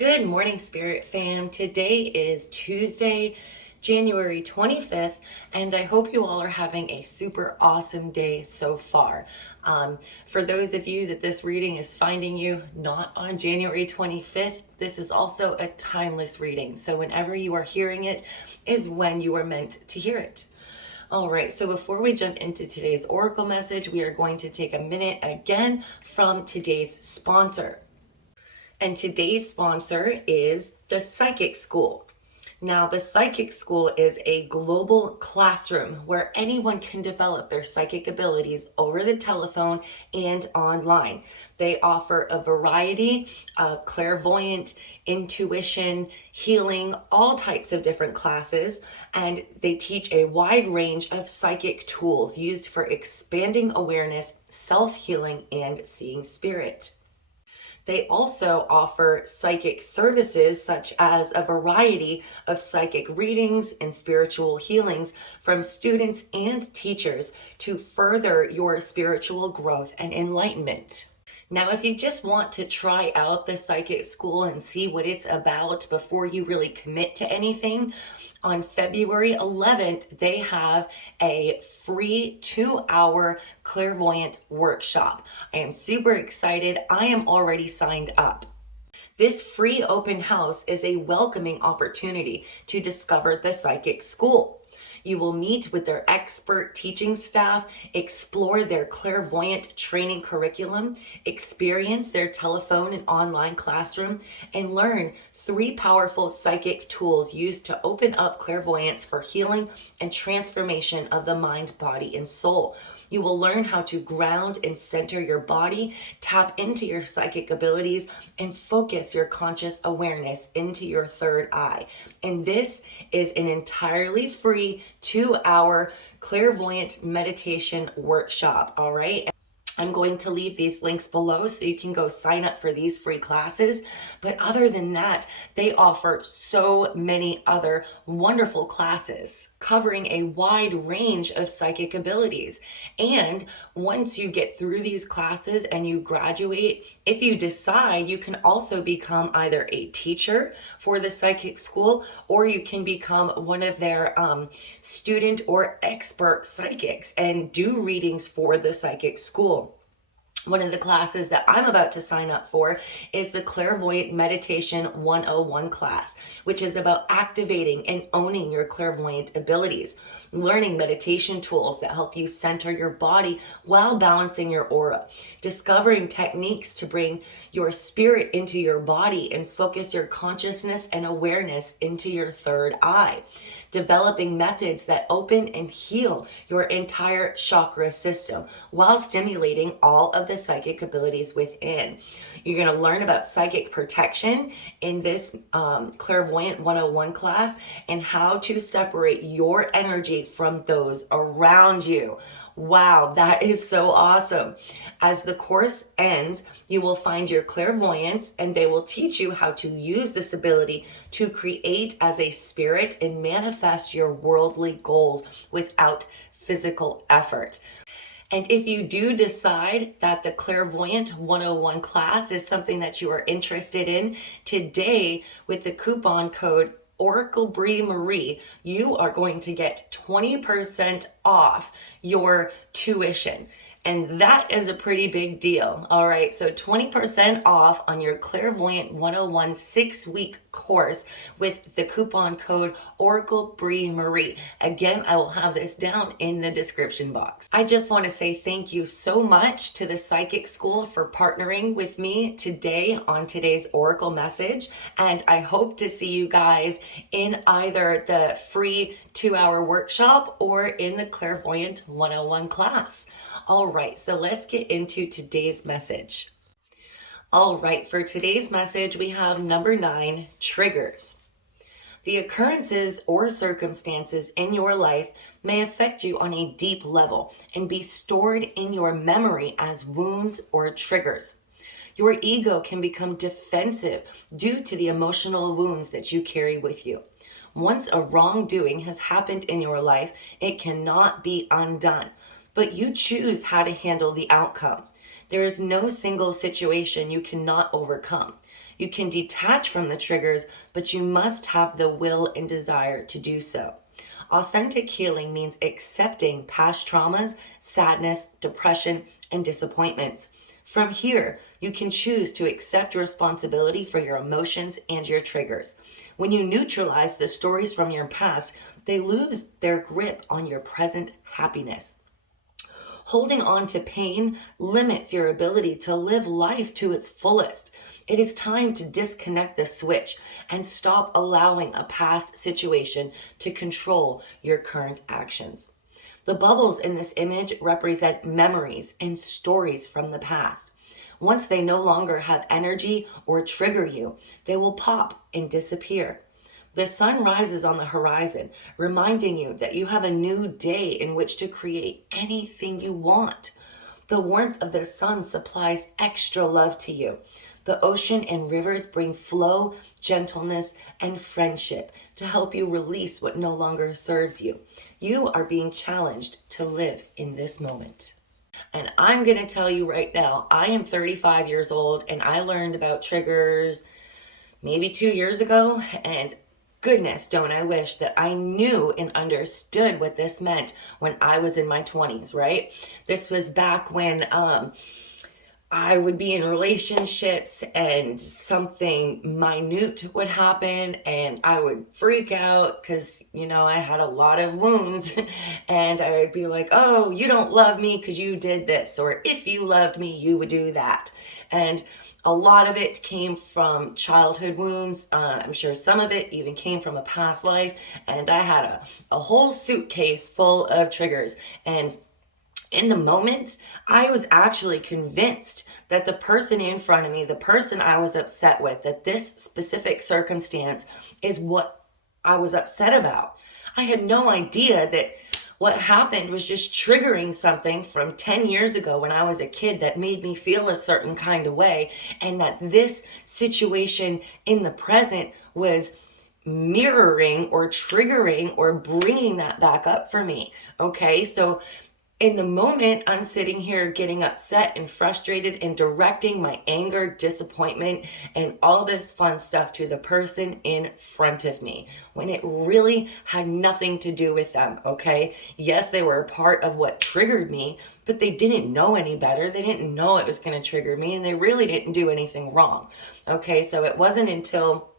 Good morning, Spirit fam. Today is Tuesday, January 25th, and I hope you all are having a super awesome day so far. For those of you that this reading is finding you not on January 25th, this is also a timeless reading. So whenever you are hearing it is when you are meant to hear it. All right, so before we jump into today's Oracle message, we are going to take a minute again from today's sponsor. And today's sponsor is the Psychic School. Now, the Psychic School is a global classroom where anyone can develop their psychic abilities over the telephone and online. They offer a variety of clairvoyant, intuition, healing, all types of different classes, and they teach a wide range of psychic tools used for expanding awareness, self-healing, and seeing spirit. They also offer psychic services such as a variety of psychic readings and spiritual healings from students and teachers to further your spiritual growth and enlightenment. Now, if you just want to try out the Psychic School and see what it's about before you really commit to anything, on February 11th, they have a free 2-hour clairvoyant workshop. I am super excited. I am already signed up. This free open house is a welcoming opportunity to discover the Psychic School. You will meet with their expert teaching staff, explore their clairvoyant training curriculum, experience their telephone and online classroom, and learn 3 powerful psychic tools used to open up clairvoyance for healing and transformation of the mind, body, and soul. You will learn how to ground and center your body, tap into your psychic abilities, and focus your conscious awareness into your third eye. And this is an entirely free 2-hour clairvoyant meditation workshop, all right? I'm going to leave these links below so you can go sign up for these free classes. But other than that, they offer so many other wonderful classes covering a wide range of psychic abilities. And once you get through these classes and you graduate, if you decide, you can also become either a teacher for the Psychic School, or you can become one of their student or expert psychics and do readings for the Psychic School. One of the classes that I'm about to sign up for is the Clairvoyant Meditation 101 class, which is about activating and owning your clairvoyant abilities, learning meditation tools that help you center your body while balancing your aura, discovering techniques to bring your spirit into your body and focus your consciousness and awareness into your third eye, developing methods that open and heal your entire chakra system while stimulating all of the psychic abilities within. You're going to learn about psychic protection in this Clairvoyant 101 class and how to separate your energy from those around you. Wow, that is so awesome. As the course ends, you will find your clairvoyance and they will teach you how to use this ability to create as a spirit and manifest your worldly goals without physical effort. And if you do decide that the Clairvoyant 101 class is something that you are interested in, today with the coupon code Oracle Brie Marie, you are going to get 20% off your tuition. And that is a pretty big deal. All right, so 20% off on your Clairvoyant 101 6-week course with the coupon code Oracle Brie Marie. Again, I will have this down in the description box. I just want to say thank you so much to the Psychic School for partnering with me today on today's Oracle message. And I hope to see you guys in either the free 2-hour workshop or in the Clairvoyant 101 class. All right, so let's get into today's message. All right, for today's message, we have number 9, triggers. The occurrences or circumstances in your life may affect you on a deep level and be stored in your memory as wounds or triggers. Your ego can become defensive due to the emotional wounds that you carry with you. Once a wrongdoing has happened in your life, it cannot be undone. But you choose how to handle the outcome. There is no single situation you cannot overcome. You can detach from the triggers, but you must have the will and desire to do so. Authentic healing means accepting past traumas, sadness, depression, and disappointments. From here, you can choose to accept responsibility for your emotions and your triggers. When you neutralize the stories from your past, they lose their grip on your present happiness. Holding on to pain limits your ability to live life to its fullest. It is time to disconnect the switch and stop allowing a past situation to control your current actions. The bubbles in this image represent memories and stories from the past. Once they no longer have energy or trigger you, they will pop and disappear. The sun rises on the horizon, reminding you that you have a new day in which to create anything you want. The warmth of the sun supplies extra love to you. The ocean and rivers bring flow, gentleness, and friendship to help you release what no longer serves you. You are being challenged to live in this moment. And I'm going to tell you right now, I am 35 years old and I learned about triggers maybe 2 years ago, and goodness, don't I wish that I knew and understood what this meant when I was in my 20s, right? This was back when I would be in relationships and something minute would happen and I would freak out because, I had a lot of wounds and I would be like, oh, you don't love me because you did this, or if you loved me, you would do that. And a lot of it came from childhood wounds. I'm sure some of it even came from a past life. And I had a whole suitcase full of triggers. And in the moment, I was actually convinced that the person in front of me, the person I was upset with, that this specific circumstance is what I was upset about. I had no idea that what happened was just triggering something from 10 years ago when I was a kid that made me feel a certain kind of way, and that this situation in the present was mirroring or triggering or bringing that back up for me. Okay, so in the moment, I'm sitting here getting upset and frustrated and directing my anger, disappointment, and all this fun stuff to the person in front of me when it really had nothing to do with them, okay? Yes, they were a part of what triggered me, but they didn't know any better. They didn't know it was going to trigger me, and they really didn't do anything wrong, okay? So it wasn't until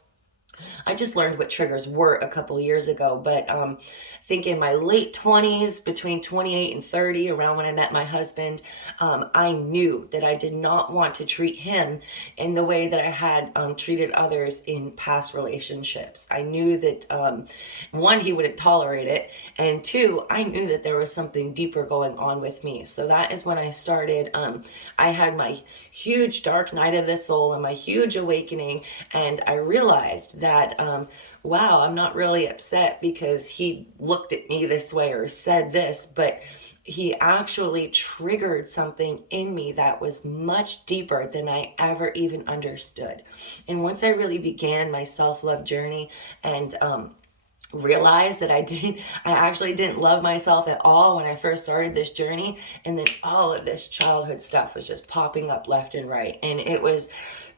I just learned what triggers were a couple years ago, but I think in my late 20s, between 28 and 30, around when I met my husband, I knew that I did not want to treat him in the way that I had treated others in past relationships. I knew that, one, he wouldn't tolerate it, and two, I knew that there was something deeper going on with me. So that is when I started. I had my huge dark night of the soul and my huge awakening, and I realized that wow, I'm not really upset because he looked at me this way or said this, but he actually triggered something in me that was much deeper than I ever even understood. And once I really began my self-love journey and realized that I actually didn't love myself at all when I first started this journey, and then all of this childhood stuff was just popping up left and right, and it was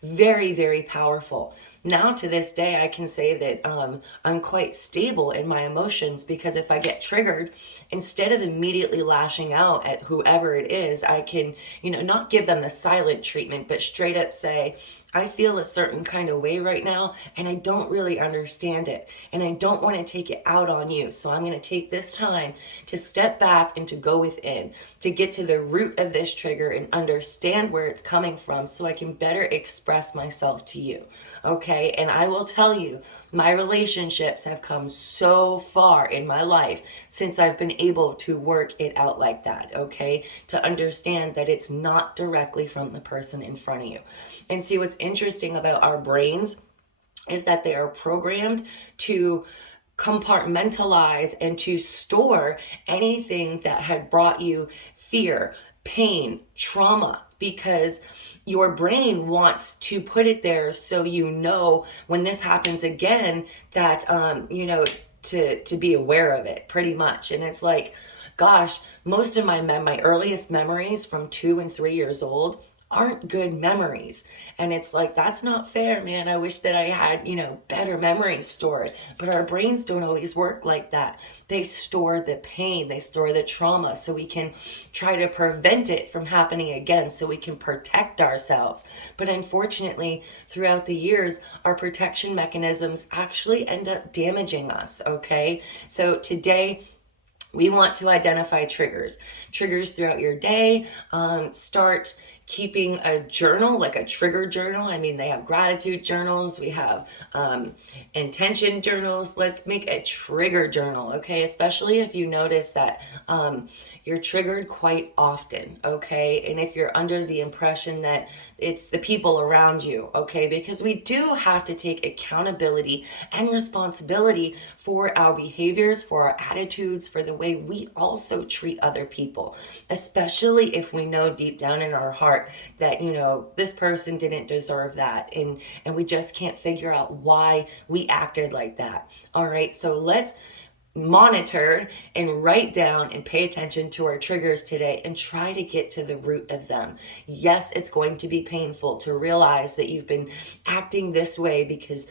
very, very powerful. Now to this day, I can say that I'm quite stable in my emotions, because if I get triggered, instead of immediately lashing out at whoever it is, I can, not give them the silent treatment, but straight up say, I feel a certain kind of way right now, and I don't really understand it, and I don't want to take it out on you. So I'm going to take this time to step back and to go within, to get to the root of this trigger and understand where it's coming from so I can better express myself to you. Okay, and I will tell you, my relationships have come so far in my life since I've been able to work it out like that, okay? To understand that it's not directly from the person in front of you. And see, what's interesting about our brains is that they are programmed to compartmentalize and to store anything that had brought you fear, pain, trauma, because your brain wants to put it there so when this happens again that to be aware of it, pretty much. And it's like, gosh, most of my earliest memories from 2 and 3 years old aren't good memories. And it's like, that's not fair, man. I wish that I had, better memories stored. But our brains don't always work like that. They store the pain, they store the trauma, so we can try to prevent it from happening again, so we can protect ourselves. But unfortunately, throughout the years, our protection mechanisms actually end up damaging us, okay? So today, we want to identify triggers throughout your day. Start keeping a journal, like a trigger journal. I mean, they have gratitude journals. We have intention journals. Let's make a trigger journal, okay? Especially if you notice that you're triggered quite often, okay? And if you're under the impression that it's the people around you, okay? Because we do have to take accountability and responsibility for our behaviors, for our attitudes, for the way we also treat other people, especially if we know deep down in our heart that, this person didn't deserve that, and we just can't figure out why we acted like that. All right, so let's monitor and write down and pay attention to our triggers today and try to get to the root of them. Yes, it's going to be painful to realize that you've been acting this way because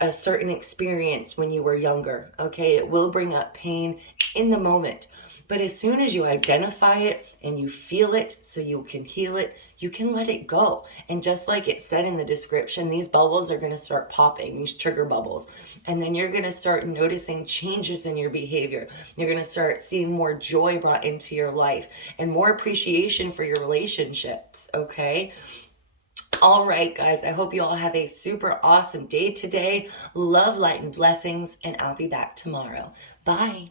a certain experience when you were younger, okay? It will bring up pain in the moment. But as soon as you identify it and you feel it so you can heal it, you can let it go. And just like it said in the description, these bubbles are going to start popping, these trigger bubbles. And then you're going to start noticing changes in your behavior. You're going to start seeing more joy brought into your life and more appreciation for your relationships, okay? All right, guys, I hope you all have a super awesome day today. Love, light, and blessings, and I'll be back tomorrow. Bye.